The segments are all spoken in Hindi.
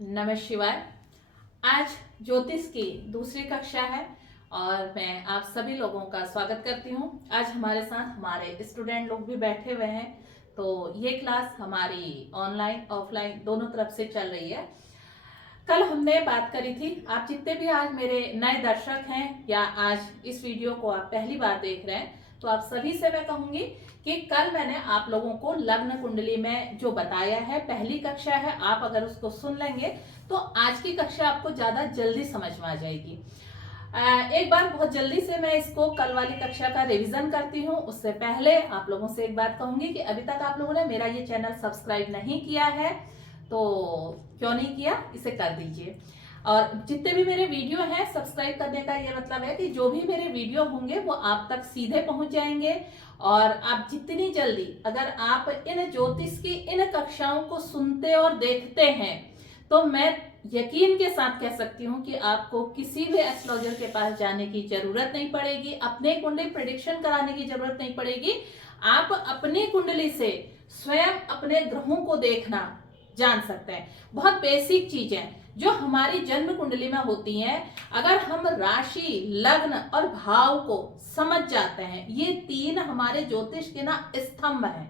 नमः शिवाय। आज ज्योतिष की दूसरी कक्षा है और मैं आप सभी लोगों का स्वागत करती हूँ। आज हमारे साथ हमारे स्टूडेंट लोग भी बैठे हुए हैं, तो ये क्लास हमारी ऑनलाइन ऑफलाइन दोनों तरफ से चल रही है। कल हमने बात करी थी, आप जितने भी आज मेरे नए दर्शक हैं या आज इस वीडियो को आप पहली बार देख रहे हैं, तो आप सभी से मैं कहूंगी कि कल मैंने आप लोगों को लग्न कुंडली में जो बताया है, पहली कक्षा है, आप अगर उसको सुन लेंगे तो आज की कक्षा आपको ज्यादा जल्दी समझ में आ जाएगी। एक बार बहुत जल्दी से मैं इसको कल वाली कक्षा का रिवीजन करती हूँ। उससे पहले आप लोगों से एक बात कहूंगी कि अभी तक आप लोगों ने मेरा ये चैनल सब्सक्राइब नहीं किया है तो क्यों नहीं किया, इसे कर दीजिए। और जितने भी मेरे वीडियो हैं, सब्सक्राइब करने का ये मतलब है कि जो भी मेरे वीडियो होंगे वो आप तक सीधे पहुंच जाएंगे। और आप जितनी जल्दी अगर आप इन ज्योतिष की इन कक्षाओं को सुनते और देखते हैं तो मैं यकीन के साथ कह सकती हूँ कि आपको किसी भी एस्ट्रोलॉजर के पास जाने की जरूरत नहीं पड़ेगी, अपने कुंडली प्रेडिक्शन कराने की जरूरत नहीं पड़ेगी। आप अपनी कुंडली से स्वयं अपने ग्रहों को देखना जान सकते हैं। बहुत बेसिक चीजें जो हमारी जन्म कुंडली में होती हैं, अगर हम राशि, लग्न और भाव को समझ जाते हैं, ये तीन हमारे ज्योतिष के ना स्तंभ हैं।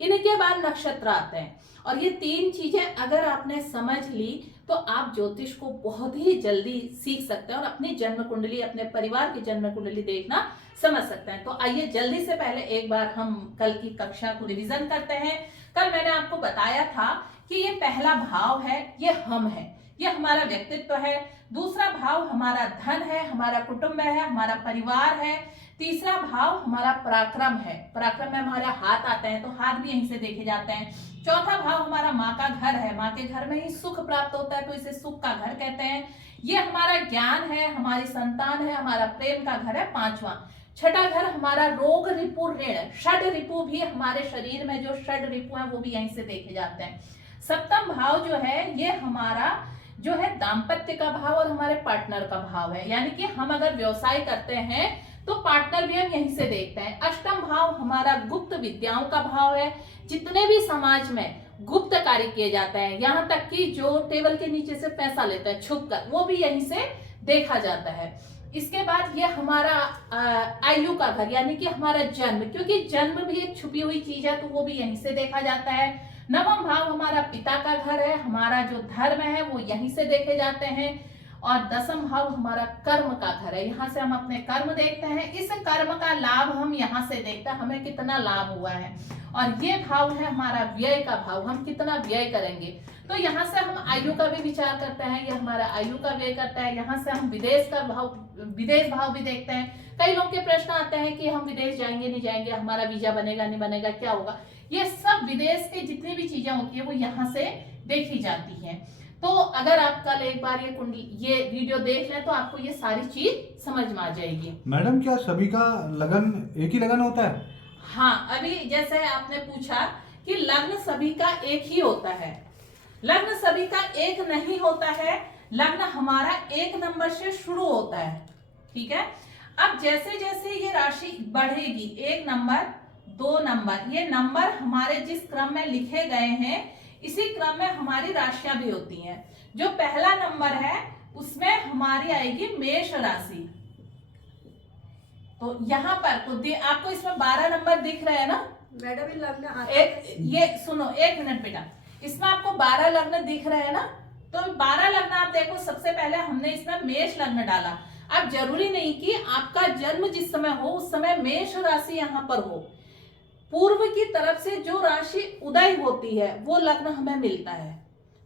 इनके बाद नक्षत्र आते हैं और ये तीन चीजें अगर आपने समझ ली तो आप ज्योतिष को बहुत ही जल्दी सीख सकते हैं और अपनी जन्म कुंडली, अपने परिवार की जन्म कुंडली देखना समझ सकते हैं। तो आइए जल्दी से पहले एक बार हम कल की कक्षा को रिवीजन करते हैं। कल मैंने आपको बताया था कि ये पहला भाव है, ये हम है, ये हमारा व्यक्तित्व है। दूसरा भाव हमारा धन है, हमारा कुटुंब है, हमारा परिवार है। तीसरा भाव हमारा पराक्रम है, पराक्रम में हमारे हाथ आते हैं तो हाथ भी यहीं से देखे जाते हैं। चौथा भाव हमारा माँ का घर है, माँ के घर में ही सुख प्राप्त होता है तो इसे सुख का घर कहते हैं। ये हमारा ज्ञान है, हमारी संतान है, हमारा प्रेम का घर है पांचवा। छठा घर हमारा रोग, रिपु, ऋण, षड रिपु भी हमारे शरीर में जो षड रिपु है वो भी यहीं से देखे जाते हैं। सप्तम भाव जो है ये हमारा जो है दाम्पत्य का भाव और हमारे पार्टनर का भाव है, यानी कि हम अगर व्यवसाय करते हैं तो पार्टनर भी हम यहीं से देखते हैं। अष्टम भाव हमारा गुप्त विद्याओं का भाव है, जितने भी समाज में गुप्त कार्य किए जाते हैं, यहाँ तक कि जो टेबल के नीचे से पैसा लेते हैं छुप कर, वो भी यहीं से देखा जाता है। इसके बाद ये हमारा आयु का घर, यानी कि हमारा जन्म, क्योंकि जन्म भी एक छुपी हुई चीज है तो वो भी यहीं से देखा जाता है। नवम भाव हमारा पिता का घर है, हमारा जो धर्म है वो यहीं से देखे जाते हैं। और दसम भाव हमारा कर्म का घर है, यहाँ से हम अपने कर्म देखते हैं। इस कर्म का लाभ हम यहाँ से देखते हैं, हमें कितना लाभ हुआ है। और ये भाव है हमारा व्यय का भाव, हम कितना व्यय करेंगे। तो यहाँ से हम आयु का भी विचार करते हैं, ये हमारा आयु का व्यय करता है। यहाँ से हम विदेश का भाव, विदेश भाव भी देखते हैं। कई लोग के प्रश्न आते हैं कि हम विदेश जाएंगे नहीं जाएंगे, हमारा वीजा बनेगा नहीं बनेगा, क्या होगा। ये सब विदेश के जितनी भी चीजें होती है वो यहाँ से देखी जाती हैं। तो अगर आप कल एक बार ये वीडियो देख लें तो आपको ये सारी चीज समझ में आ जाएगी। मैडम क्या सभी का लगन एक ही लगन होता है? हाँ, अभी जैसे आपने पूछा कि लग्न सभी का एक ही होता है, लग्न सभी का एक नहीं होता है। लग्न हमारा एक नंबर से शुरू होता है, ठीक है। अब जैसे जैसे ये राशि बढ़ेगी, एक नंबर, दो नंबर, ये नंबर हमारे जिस क्रम में लिखे गए हैं इसी क्रम में हमारी राशियां भी होती हैं। जो पहला नंबर है उसमें हमारी आएगी मेष राशि। तो यहाँ पर आपको इसमें 12 नंबर दिख रहे हैं ना मैडम? ये लग्न एक, ये सुनो एक मिनट बेटा, इसमें आपको 12 लग्न दिख रहे हैं ना। तो 12 लग्न आप देखो, सबसे पहले हमने इसमें मेष लग्न डाला। अब जरूरी नहीं कि आपका जन्म जिस समय हो उस समय मेष राशि यहाँ पर हो, पूर्व की तरफ से जो राशि उदय होती है वो लग्न हमें मिलता है।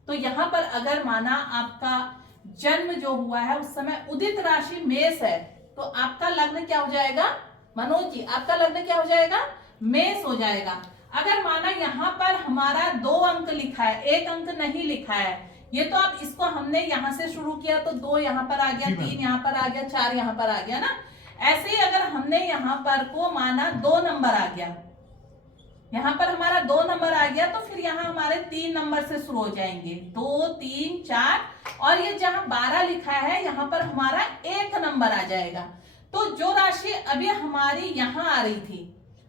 तो यहाँ पर अगर माना आपका जन्म जो हुआ है उस समय उदित राशि मेष है तो आपका लग्न क्या हो जाएगा मनोज जी, आपका लग्न क्या हो जाएगा? मेष हो जाएगा। अगर माना यहाँ पर हमारा 2 अंक लिखा है, 1 अंक नहीं लिखा है, ये तो आप इसको हमने यहाँ से शुरू किया तो 2 यहाँ पर आ गया, 3 यहाँ पर आ गया, 4 यहाँ पर आ गया ना। ऐसे ही अगर हमने यहाँ पर को माना 2 नंबर आ गया, यहाँ पर हमारा 2 नंबर आ गया तो फिर यहाँ हमारे 3 नंबर से शुरू हो जाएंगे, 2 3 4, और ये जहां 12 लिखा है यहाँ पर हमारा 1 नंबर आ जाएगा। तो जो राशि अभी हमारी यहाँ आ रही थी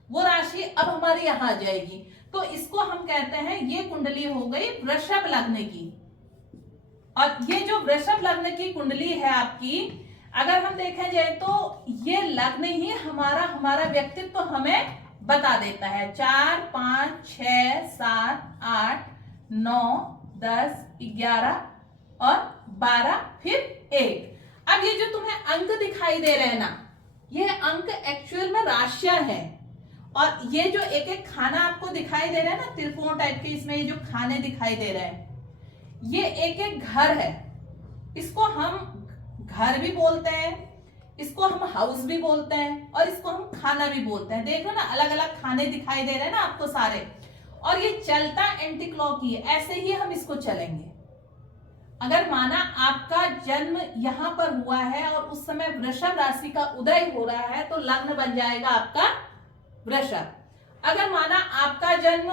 वो राशि अब हमारी यहाँ आ जाएगी। तो इसको हम कहते हैं, ये कुंडली हो गई वृषभ लग्न की। और ये जो वृषभ लग्न की कुंडली है आपकी, अगर हम देखें जाए तो ये लग्न ही हमारा व्यक्तित्व हमें बता देता है। 4, 5, 6, 7, 8, 9, 10, 11 और 12, फिर 1। अब ये जो तुम्हें अंक दिखाई दे रहे हैं ना, ये अंक एक्चुअल में राशियां हैं। और ये जो एक एक खाना आपको दिखाई दे रहा है ना, त्रिकोण टाइप के, इसमें ये जो खाने दिखाई दे रहे हैं, ये एक एक घर है। इसको हम घर भी बोलते हैं, इसको हम हाउस भी बोलते हैं, और इसको हम खाना भी बोलते हैं। देख लो ना, अलग अलग खाने दिखाई दे रहे हैं ना आपको सारे। और ये चलता एंटी क्लॉक ही है, ऐसे ही हम इसको चलेंगे। अगर माना आपका जन्म यहां पर हुआ है और उस समय वृषभ राशि का उदय हो रहा है, तो लग्न बन जाएगा आपका वृषभ। अगर माना आपका जन्म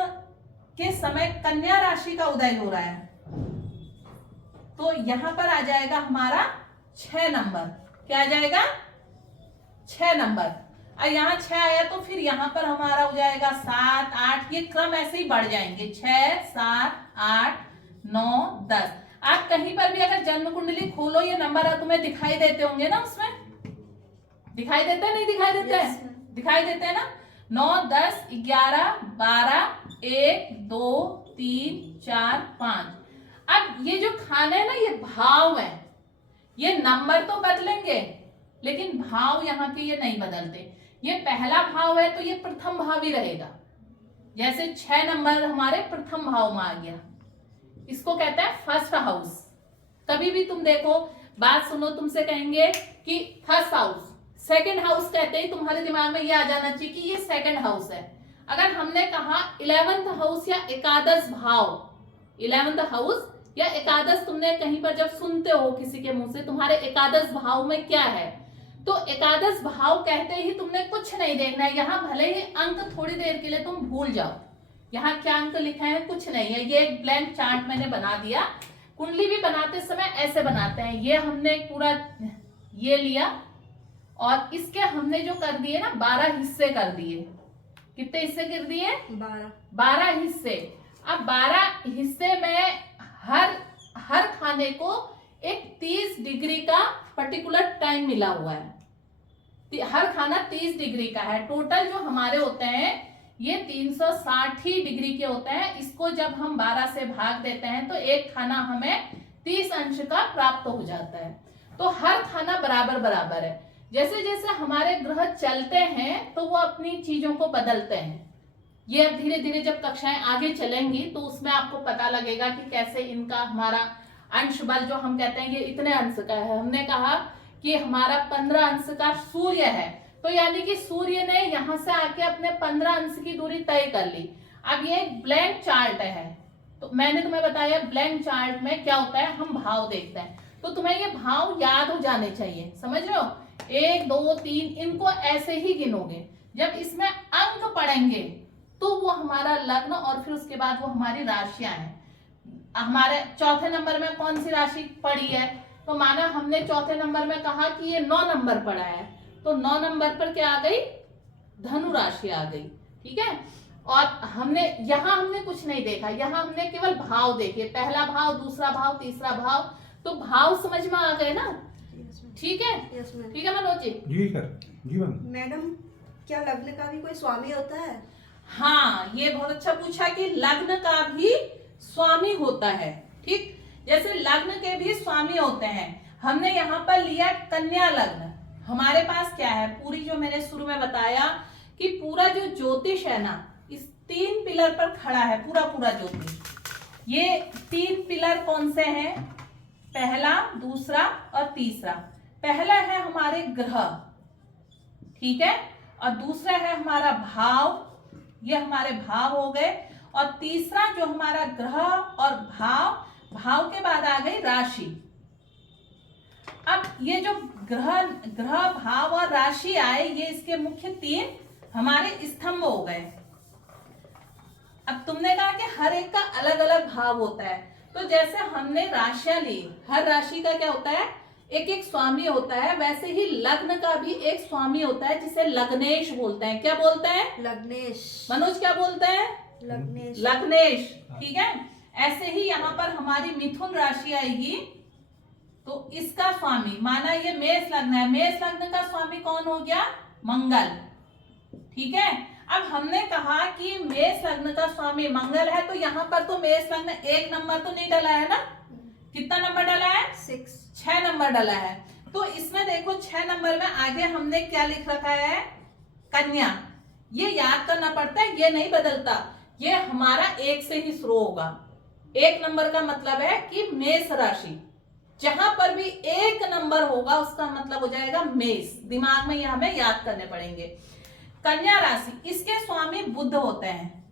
के समय कन्या राशि का उदय हो रहा है, तो यहां पर आ जाएगा हमारा 6 नंबर। क्या आ जाएगा? 6 नंबर। और यहाँ 6 आया तो फिर यहाँ पर हमारा हो जाएगा 7, 8। ये क्रम ऐसे ही बढ़ जाएंगे, 6, 7, 8, 9, 10। आप कहीं पर भी अगर जन्म कुंडली खोलो, ये नंबर तुम्हें दिखाई देते होंगे ना, उसमें दिखाई देते हैं, नहीं दिखाई देते हैं? दिखाई देते हैं ना। 9, 10, 11, 12, 1, 2, 3, 4, 5। अब ये जो खाना है ना, ये भाव है। ये नंबर तो बदलेंगे, लेकिन भाव यहाँ के ये नहीं बदलते। ये पहला भाव है तो ये प्रथम भाव ही रहेगा। जैसे 6 नंबर हमारे प्रथम भाव में आ गया, इसको कहते हैं फर्स्ट हाउस। कभी भी तुम देखो, बात सुनो, तुमसे कहेंगे कि फर्स्ट हाउस, सेकंड हाउस कहते ही तुम्हारे दिमाग में ये आ जाना चाहिए कि ये सेकंड हाउस है। अगर हमने कहा 11th हाउस या एकादश भाव, 11th हाउस या एकादश, तुमने कहीं पर जब सुनते हो किसी के मुंह से तुम्हारे एकादश भाव में क्या है, तो एकादश भाव कहते ही तुमने कुछ नहीं देखना है। यहाँ भले ही अंक थोड़ी देर के लिए तुम भूल जाओ, यहाँ क्या अंक लिखा है कुछ नहीं है। ये एक ब्लैंक चार्ट मैंने बना दिया। कुंडली भी बनाते समय ऐसे बनाते हैं। ये हमने एक पूरा ये लिया और इसके हमने जो कर दिए ना 12 हिस्से कर दिए। कितने हिस्से कर दिए? 12 हिस्से। अब 12 हिस्से में हर खाने को एक 30 डिग्री का पर्टिकुलर टाइम मिला हुआ है। हर खाना 30 डिग्री का है। टोटल जो हमारे होते हैं ये 360 ही डिग्री के होते हैं। इसको जब हम 12 से भाग देते हैं तो एक खाना हमें 30 अंश का प्राप्त हो जाता है। तो हर खाना बराबर बराबर है। जैसे जैसे हमारे ग्रह चलते हैं तो वो अपनी चीजों को बदलते हैं। ये अब धीरे धीरे जब कक्षाएं आगे चलेंगी तो उसमें आपको पता लगेगा कि कैसे इनका हमारा अंश बल जो हम कहते हैं ये इतने अंश का है। हमने कहा कि हमारा 15 अंश का सूर्य है, तो यानी कि सूर्य ने यहाँ से आके अपने 15 अंश की दूरी तय कर ली। अब ये एक ब्लैंक चार्ट है, तो मैंने तुम्हें बताया ब्लैंक चार्ट में क्या होता है, हम भाव देखते हैं। तो तुम्हें ये भाव याद हो जाने चाहिए, समझ रहे हो? 1, 2, 3 इनको ऐसे ही गिनोगे। जब इसमें अंक पढ़ेंगे तो वो हमारा लग्न और फिर उसके बाद वो हमारी राशियां हैं। हमारे चौथे नंबर में कौन सी राशि पड़ी है, तो माना हमने चौथे नंबर में कहा कि ये 9 नंबर पड़ा है, तो 9 नंबर पर क्या आ गई? धनु राशि आ गई। ठीक है। और हमने कुछ नहीं देखा, यहाँ हमने केवल भाव देखे, पहला भाव, दूसरा भाव, तीसरा भाव। तो भाव समझ में आ गए ना? ठीक है। ठीक है मनोज जी? जी सर। जी मैडम, क्या लग्न का भी कोई स्वामी होता है? हाँ, ये बहुत अच्छा पूछा कि लग्न का भी स्वामी होता है। ठीक, जैसे लग्न के भी स्वामी होते हैं। हमने यहाँ पर लिया कन्या लग्न। हमारे पास क्या है, पूरी जो मैंने शुरू में बताया कि पूरा जो ज्योतिष है ना, इस 3 पिलर पर खड़ा है। पूरा ज्योतिष, ये 3 पिलर कौन से हैं? पहला, दूसरा और तीसरा। पहला है हमारे ग्रह, ठीक है, और दूसरा है हमारा भाव, ये हमारे भाव हो गए। और तीसरा जो हमारा ग्रह और भाव के बाद आ गई राशि। अब ये जो ग्रह भाव और राशि आए, ये इसके मुख्य 3 हमारे स्तंभ हो गए। अब तुमने कहा कि हर एक का अलग अलग भाव होता है, तो जैसे हमने राशियां ली, हर राशि का क्या होता है, एक एक स्वामी होता है। वैसे ही लग्न का भी एक स्वामी होता है जिसे लग्नेश बोलते हैं। क्या बोलते हैं? लग्नेश। मनोज क्या बोलते हैं? लग्नेश। लग्नेश, ठीक है। ऐसे ही यहाँ पर हमारी मिथुन राशि आएगी, तो इसका स्वामी माना ये मेष लग्न है, मेष लग्न का स्वामी कौन हो गया? मंगल। ठीक है, अब हमने कहा कि मेष लग्न का स्वामी मंगल है, तो यहाँ पर तो मेष लग्न 1 नंबर तो नहीं डला है ना? कितना नंबर डला है? 6 नंबर डला है। तो इसमें देखो 6 नंबर में आगे हमने क्या लिख रखा है? कन्या। ये याद करना पड़ता है, ये नहीं बदलता, ये हमारा 1 से ही शुरू होगा। 1 नंबर का मतलब है कि मेष राशि, जहां पर भी 1 नंबर होगा उसका मतलब हो जाएगा मेष। दिमाग में ये हमें याद करने पड़ेंगे। कन्या राशि, इसके स्वामी बुध होते हैं।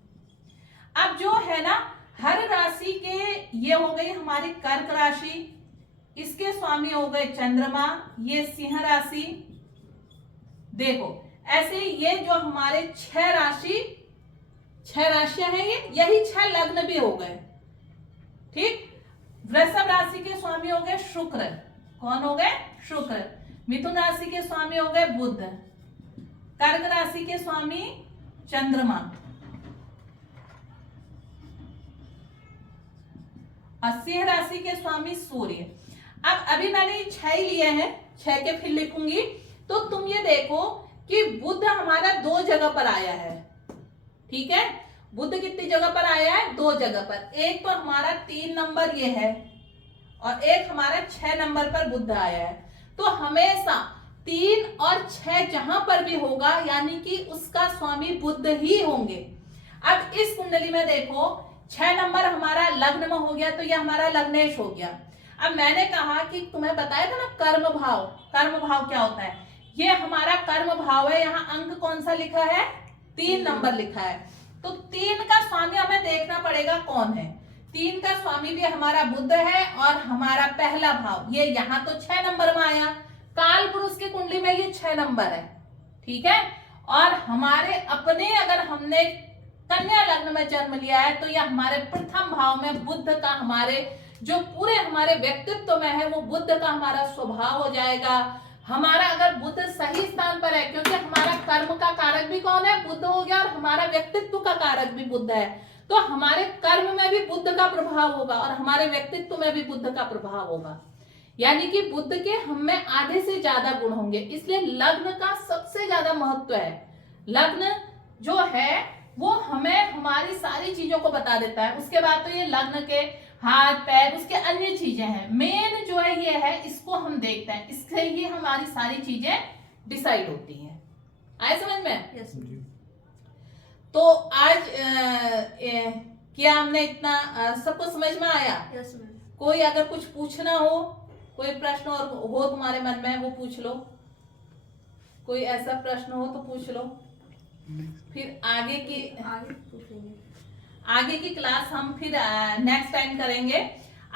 अब जो है ना, हर राशि के ये हो गई हमारी कर्क राशि, इसके स्वामी हो गए चंद्रमा, ये सिंह राशि। देखो ऐसे ये जो हमारे 6 राशियां हैं, ये यही 6 लग्न भी हो गए। ठीक, वृषभ राशि के स्वामी हो गए शुक्र। कौन हो गए? शुक्र। मिथुन राशि के स्वामी हो गए बुध। कर्क राशि के स्वामी चंद्रमा। और सिंह राशि के स्वामी सूर्य। अब अभी मैंने 6 ही लिए हैं, 6 के फिर लिखूंगी। तो तुम ये देखो कि बुध हमारा 2 जगह पर आया है। ठीक है, बुध कितनी जगह पर आया है? 2 जगह पर। एक तो हमारा 3 नंबर ये है और एक हमारा 6 नंबर पर बुध आया है। तो हमेशा 3 और 6 जहां पर भी होगा यानी कि उसका स्वामी बुध ही होंगे। अब इस कुंडली में देखो 6 नंबर हमारा लग्न में हो गया, तो ये हमारा लग्नेश हो गया। अब मैंने कहा कि तुम्हें बताया था ना कर्म भाव, कर्म भाव क्या होता है? ये हमारा कर्म भाव है। यहाँ अंक कौन सा लिखा है? 3 नंबर लिखा है। तो 3 का स्वामी हमें देखना पड़ेगा कौन है। 3 का स्वामी भी हमारा बुध है और हमारा पहला भाव ये यहाँ तो 6 नंबर में आया। काल पुरुष की कुंडली में ये 6 नंबर है। ठीक है, और हमारे अपने अगर हमने कन्या लग्न में जन्म लिया है तो यह हमारे प्रथम भाव में बुध का, हमारे जो पूरे हमारे व्यक्तित्व में है वो बुध का हमारा स्वभाव हो जाएगा। हमारा अगर बुध सही स्थान पर है, क्योंकि हमारा कर्म का कारक भी कौन है? बुध हो गया, और हमारा व्यक्तित्व का कारक भी बुध है, तो हमारे कर्म में भी बुध का प्रभाव होगा और हमारे व्यक्तित्व में भी बुध का प्रभाव होगा। यानी कि बुध के हम में आधे से ज्यादा गुण होंगे, इसलिए लग्न का सबसे ज्यादा महत्व है। लग्न जो है वो हमें हमारी सारी चीजों को बता देता है। उसके बाद तो ये लग्न के हाथ पैर उसके अन्य चीजें हैं, मेन जो है ये है, इसको हम देखते हैं, इससे ही हमारी सारी चीजें डिसाइड होती हैं। आए समझ में? यस। तो आज क्या हमने इतना सबको समझ में आया? Yes ma'am. कोई अगर कुछ पूछना हो, कोई प्रश्न और हो तुम्हारे मन में वो पूछ लो। कोई ऐसा प्रश्न हो तो पूछ लो, फिर आगे की क्लास हम फिर नेक्स्ट टाइम करेंगे।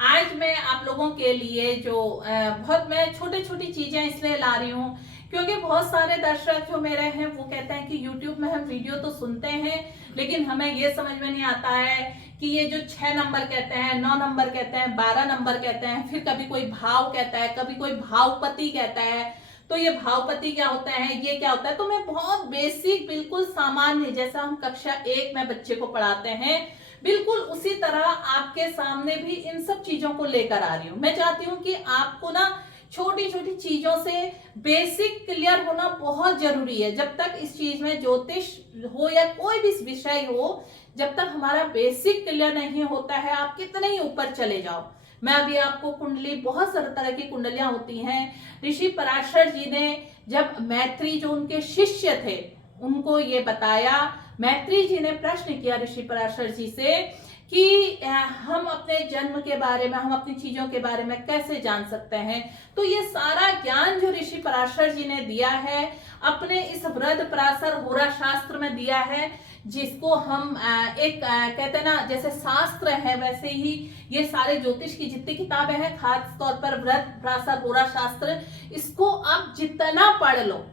आज मैं आप लोगों के लिए जो बहुत मैं छोटी छोटी चीजें इसलिए ला रही हूँ क्योंकि बहुत सारे दर्शक जो मेरे हैं वो कहते हैं कि YouTube में हम वीडियो तो सुनते हैं लेकिन हमें ये समझ में नहीं आता है कि ये जो 6 नंबर कहते हैं, 9 नंबर कहते हैं, 12 नंबर कहते हैं, फिर कभी कोई भाव कहता है, कभी कोई भावपति कहता है, तो ये भावपति क्या होता है, ये क्या होता है। तो मैं बहुत बेसिक बिल्कुल सामान्य जैसा हम कक्षा 1 में बच्चे को पढ़ाते हैं बिल्कुल उसी तरह आपके सामने भी इन सब चीजों को लेकर आ रही हूँ। मैं चाहती हूँ कि आपको ना छोटी छोटी चीजों से बेसिक क्लियर होना बहुत जरूरी है। जब तक इस चीज में ज्योतिष हो या कोई भी विषय हो, जब तक हमारा बेसिक क्लियर नहीं होता है आप कितने ही ऊपर चले जाओ। मैं अभी आपको कुंडली, बहुत सारे तरह की कुंडलियां होती हैं। ऋषि पराशर जी ने जब मैत्री जो उनके शिष्य थे उनको ये बताया, मैत्री जी ने प्रश्न किया ऋषि पराशर जी से कि हम अपने जन्म के बारे में, हम अपनी चीजों के बारे में कैसे जान सकते हैं। तो ये सारा ज्ञान जो ऋषि पराशर जी ने दिया है अपने इस वृद्ध पराशर होरा शास्त्र में दिया है, जिसको हम एक कहते हैं ना जैसे शास्त्र है वैसे ही ये सारे ज्योतिष की जितनी किताबें हैं, खास तौर पर वृद्ध पराशर होरा शास्त्र, इसको आप जितना पढ़ लो,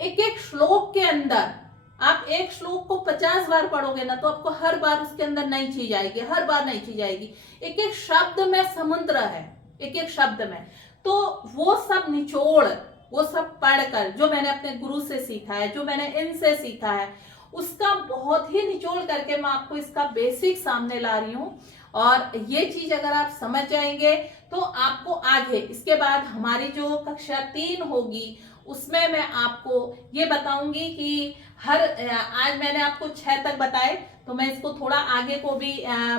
एक एक श्लोक के अंदर आप एक श्लोक को 50 बार पढ़ोगे ना तो आपको हर बार उसके अंदर नई चीज आएगी, हर बार नई चीज आएगी। एक एक शब्द में समुद्र है, एक एक शब्द में। तो वो सब निचोड़, वो सब पढ़कर जो मैंने अपने गुरु से सीखा है, जो मैंने इनसे सीखा है, उसका बहुत ही निचोड़ करके मैं आपको इसका बेसिक सामने ला रही हूँ। और ये चीज अगर आप समझ जाएंगे तो आपको आगे इसके बाद हमारी जो कक्षा 3 होगी उसमें मैं आपको ये बताऊंगी कि आज मैंने आपको 6 तक बताए, तो मैं इसको थोड़ा आगे को भी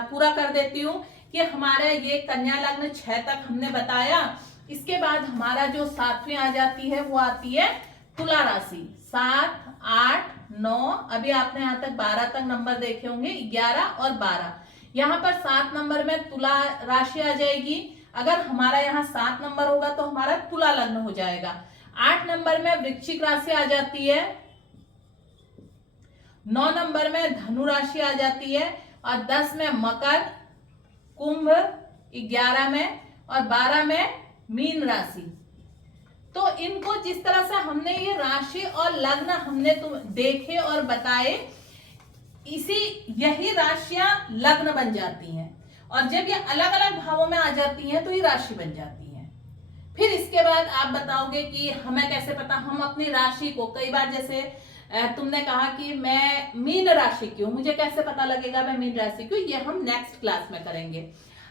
पूरा कर देती हूँ कि हमारा ये कन्या लग्न 6 तक हमने बताया। इसके बाद हमारा जो 7वीं आ जाती है वो आती है तुला राशि। 7, 8, 9, अभी आपने यहाँ तक 12 तक नंबर देखे होंगे, 11 और 12। यहाँ पर 7 नंबर में तुला राशि आ जाएगी। अगर हमारा यहाँ 7 नंबर होगा तो हमारा तुला लग्न हो जाएगा। 8 नंबर में वृश्चिक राशि आ जाती है, 9 नंबर में धनु राशि आ जाती है, और 10 में मकर, कुंभ, 11 में और 12 में मीन राशि। तो इनको जिस तरह से हमने ये राशि और लग्न हमने देखे और बताए, यही राशियां लग्न बन जाती हैं, और जब ये अलग अलग भावों में आ जाती हैं तो ये राशि बन जाती हैं। फिर इसके बाद आप बताओगे कि हमें कैसे पता, हम अपनी राशि को, कई बार जैसे तुमने कहा कि मैं मीन राशि की हूं, मुझे कैसे पता लगेगा मैं मीन राशि की हूं, ये हम नेक्स्ट क्लास में करेंगे।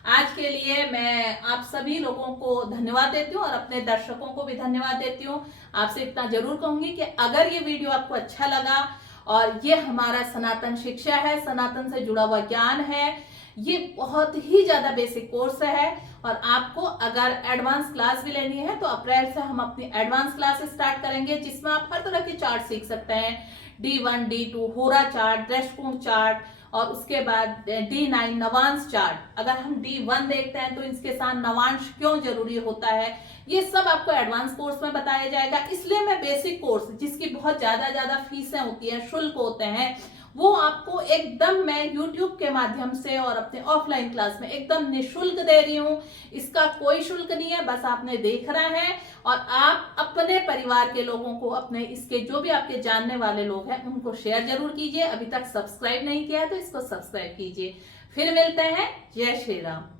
आज के लिए मैं आप सभी लोगों को धन्यवाद देती हूँ और अपने दर्शकों को भी धन्यवाद देती हूँ। आपसे इतना जरूर कहूंगी कि अगर ये वीडियो आपको अच्छा लगा, और ये हमारा सनातन शिक्षा है, सनातन से जुड़ा हुआ ज्ञान है, ये बहुत ही ज्यादा बेसिक कोर्स है, और आपको अगर एडवांस क्लास भी लेनी है तो अप्रैल से हम अपनी एडवांस क्लास स्टार्ट करेंगे, जिसमें आप हर तरह के चार्ट सीख सकते हैं। D1, D2 होरा चार्ट, दृष्टिकोण चार्ट, और उसके बाद D9 नवांश चार्ट। अगर हम D1 देखते हैं तो इसके साथ नवांश क्यों जरूरी होता है, ये सब आपको एडवांस कोर्स में बताया जाएगा। इसलिए मैं बेसिक कोर्स, जिसकी बहुत ज्यादा फीसें होती हैं, शुल्क होते हैं, वो आपको एकदम मैं YouTube के माध्यम से और अपने ऑफलाइन क्लास में एकदम निःशुल्क दे रही हूँ। इसका कोई शुल्क नहीं है, बस आपने देखना है, और आप अपने परिवार के लोगों को, अपने इसके जो भी आपके जानने वाले लोग हैं उनको शेयर जरूर कीजिए। अभी तक सब्सक्राइब नहीं किया है तो इसको सब्सक्राइब कीजिए। फिर मिलते हैं। जय श्री राम।